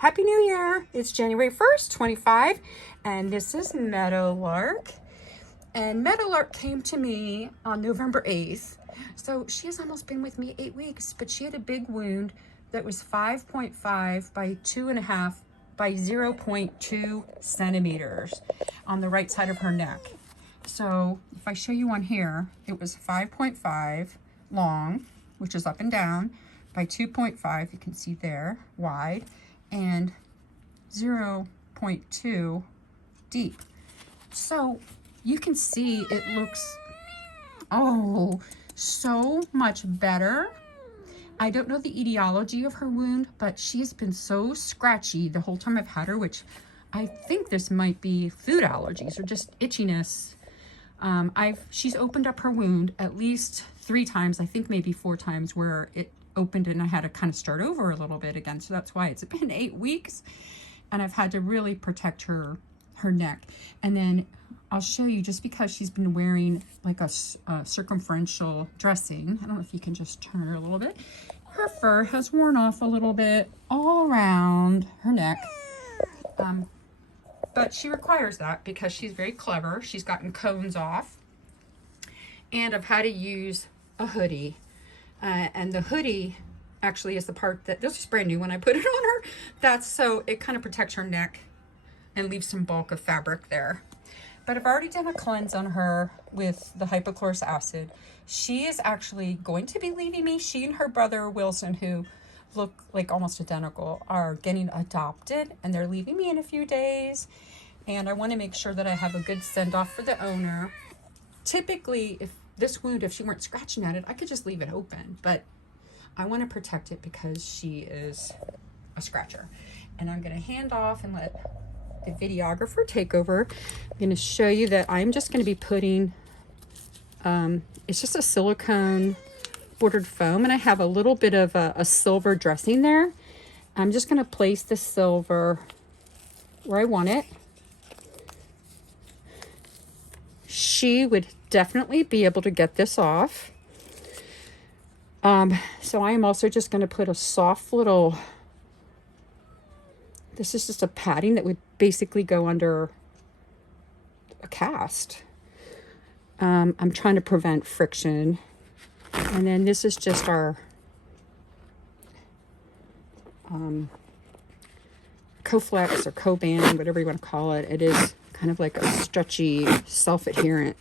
Happy New Year! It's January 1st, 25, and this is Meadowlark. And Meadowlark came to me on November 8th. So she has almost been with me 8 weeks, but she had a big wound that was 5.5 by 2.5 by 0.2 centimeters on the right side of her neck. So if I show you on here, it was 5.5 long, which is up and down, by 2.5, you can see there, wide, and 0.2 deep. So you can see it looks, oh, so much better. I don't know the etiology of her wound, but she's been so scratchy the whole time I've had her, which I think this might be food allergies or just itchiness. She's opened up her wound at least 3 times, I think maybe 4 times, where it opened and I had to kind of start over a little bit again. So that's why it's been 8 weeks and I've had to really protect her neck. And then I'll show you, just because she's been wearing like a circumferential dressing. I don't know if you can just turn her a little bit. Her fur has worn off a little bit all around her neck. But she requires that because she's very clever. She's gotten cones off. And I've had to use a hoodie. And the hoodie actually is the part that, this is brand new when I put it on her. That's so it kind of protects her neck and leaves some bulk of fabric there. But I've already done a cleanse on her with the hypochlorous acid. She is actually going to be leaving me. She and her brother Wilson, who look like almost identical, are getting adopted and they're leaving me in a few days. And I want to make sure that I have a good send off for the owner. Typically, if this wound, if she weren't scratching at it, I could just leave it open, but I want to protect it because she is a scratcher. And I'm going to hand off and let the videographer take over. I'm going to show you that I'm just going to be putting, it's just a silicone bordered foam, and I have a little bit of a silver dressing there. I'm just going to place the silver where I want it. She would definitely be able to get this off. So I am also just going to put a soft little, this is just a padding that would basically go under a cast. I'm trying to prevent friction. And then this is just our Coflex or Coband, whatever you want to call it. It is kind of like a stretchy, self-adherent.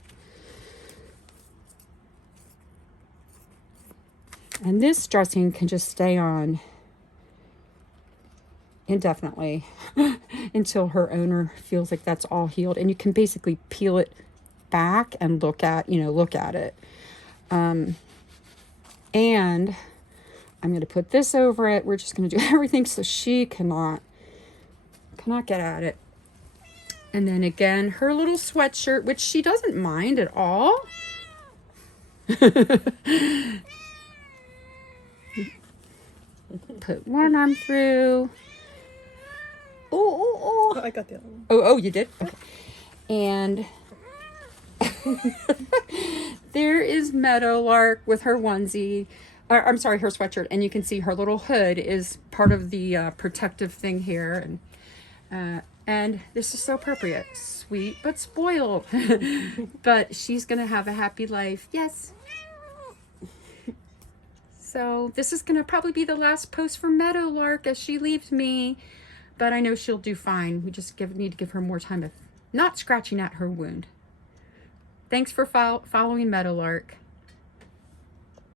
And this dressing can just stay on indefinitely until her owner feels like that's all healed. And you can basically peel it back and look at it. And I'm going to put this over it. We're just going to do everything so she cannot get at it. And then again, her little sweatshirt, which she doesn't mind at all. Put one arm through. Oh, I got the other one. Oh, you did? Okay. And there is Meadowlark with her onesie. I'm sorry, her sweatshirt. And you can see her little hood is part of the protective thing here. And this is so appropriate. Sweet but spoiled. But she's going to have a happy life. Yes. So this is going to probably be the last post for Meadowlark as she leaves me. But I know she'll do fine. We just need to give her more time of not scratching at her wound. Thanks for following Meadowlark.